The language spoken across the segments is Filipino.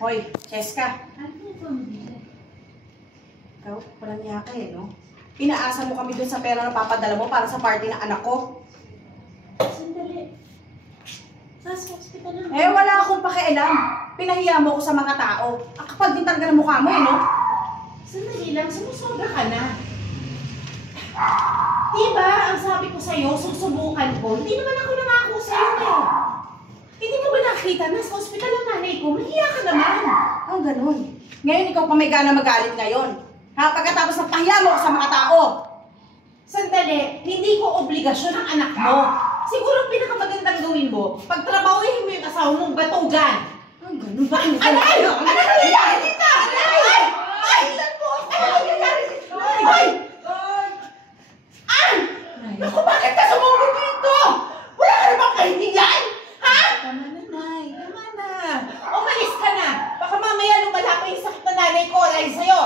Hoy, Cheska. Ikaw, walang niya ka eh, no? Inaasa mo kami dun sa pera na papadala mo para sa party ng anak ko. Sandali. Sa hospital na. Eh, wala akong pakialam. Pinahiya mo ko sa mga tao. Ang kapal din talaga ng mukha mo eh, no? Sandali lang, sumusobra ka na. Diba, ang sabi ko sa'yo, susubukan ko. Hindi naman ako nangako sa'yo eh. Hindi mo ba nakita na sa hospital ang nanay ko? Mahiya ka naman. Ang ganun. Ngayon ikaw pa may gana magalit ngayon. Ha? Pagkatapos ng pahiya mo ko sa mga tao. Sandali, hindi ko obligasyon ang anak mo. Siguro ang pinakamagandang gawin mo, pagtrabahuhin mo yung asawa mong batugan. Ang ganun ba? Anay! Ano nangyayari dito? Anay! Ay! Ilan mo ako? Ano nangyayari dito? Ay! Ay! Naku, bakit ka sumugod dito? Wala ka namang kaibigan? Ha? Tama na, Nay. Tama na. Umalis ka na. Baka mamaya lumala pa yung sakit na nanay ko dahil sa'yo.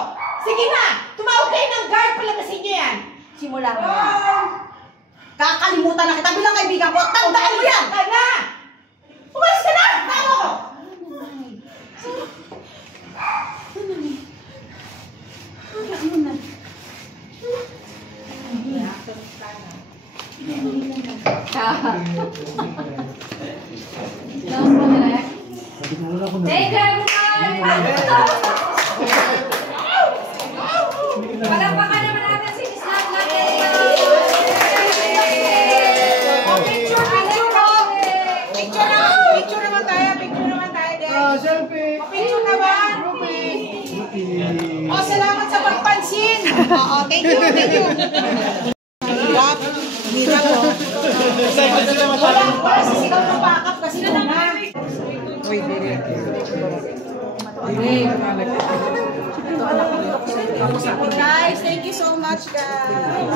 Sige na! Tumawag kayo ng guard, palamasin niyo yan. Simula mo na. Kakalimutan na kita bilang kaibigan ko. Tandaan mo yan! Ka na! Umalis ka na! Tama ko! Palakpakan naman natin si Miss Nat natin. Picture naman tayo. Picture naman tayo, guys. Selfie! Picture naman. Oh, salamat sa pagpansin. Oo, thank you, thank you. Hirap. Hirap, oh. Wala sisigaw ng backup kasi nung na. Uy, dire. Guys, thank you so much, guys.